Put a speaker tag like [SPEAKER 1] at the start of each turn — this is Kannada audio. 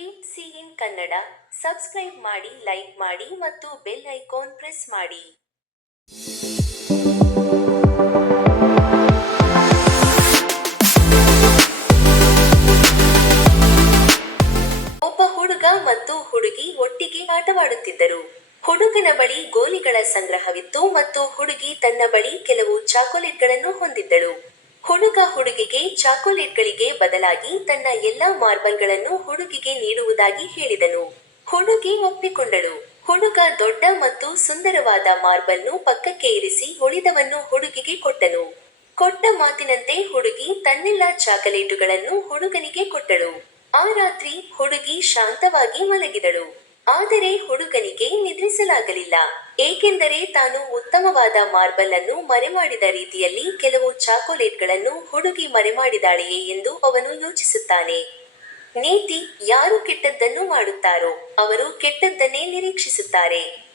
[SPEAKER 1] ಪೀಟ್ ಕನ್ನಡ. ಸಬ್ಸ್ಕ್ರೈಬ್ ಮಾಡಿ, ಲೈಕ್ ಮಾಡಿ ಮತ್ತು ಬೆಲ್ ಐಕಾನ್ ಪ್ರೆಸ್ ಮಾಡಿ. ಒಬ್ಬ ಹುಡುಗ ಮತ್ತು ಹುಡುಗಿ ಒಟ್ಟಿಗೆ ಆಟವಾಡುತ್ತಿದ್ದರು. ಹುಡುಗನ ಬಳಿ ಗೋಲಿಗಳ ಸಂಗ್ರಹವಿತ್ತು ಮತ್ತು ಹುಡುಗಿ ತನ್ನ ಬಳಿ ಕೆಲವು ಚಾಕೊಲೇಟ್ಗಳನ್ನು ಹೊಂದಿದ್ದಳು. ಹುಡುಗ ಹುಡುಗಿಗೆ ಚಾಕೊಲೇಟ್ಗಳಿಗೆ ಬದಲಾಗಿ ತನ್ನ ಎಲ್ಲಾ ಮಾರ್ಬಲ್ಗಳನ್ನು ಹುಡುಗಿಗೆ ನೀಡುವುದಾಗಿ ಹೇಳಿದನು. ಹುಡುಗಿ ಒಪ್ಪಿಕೊಂಡಳು. ಹುಡುಗ ದೊಡ್ಡ ಮತ್ತು ಸುಂದರವಾದ ಮಾರ್ಬಲ್ನು ಪಕ್ಕಕ್ಕೆ ಇರಿಸಿ ಉಳಿದವನ್ನು ಹುಡುಗಿಗೆ ಕೊಟ್ಟನು. ಕೊಟ್ಟ ಮಾತಿನಂತೆ ಹುಡುಗಿ ತನ್ನೆಲ್ಲ ಚಾಕಲೇಟುಗಳನ್ನು ಹುಡುಗನಿಗೆ ಕೊಟ್ಟಳು. ಆ ರಾತ್ರಿ ಹುಡುಗಿ ಶಾಂತವಾಗಿ ಮಲಗಿದಳು. ಆದರೆ ಹುಡುಗನಿಗೆ ನಿದ್ರಿಸಲಾಗಲಿಲ್ಲ. ಏಕೆಂದರೆ ತಾನು ಉತ್ತಮವಾದ ಮಾರ್ಬಲ್ ಅನ್ನು ಮರೆಮಾಡಿದ ರೀತಿಯಲ್ಲಿ ಕೆಲವು ಚಾಕೊಲೇಟ್ಗಳನ್ನು ಹುಡುಗಿ ಮರೆಮಾಡಿದಾಳೆಯೇ ಎಂದು ಅವನು ಯೋಚಿಸುತ್ತಾನೆ. ನೀತಿ ಯಾರು ಕೆಟ್ಟದ್ದನ್ನು ಮಾಡುತ್ತಾರೋ, ಅವರು ಕೆಟ್ಟದ್ದನ್ನೇ ನಿರೀಕ್ಷಿಸುತ್ತಾರೆ.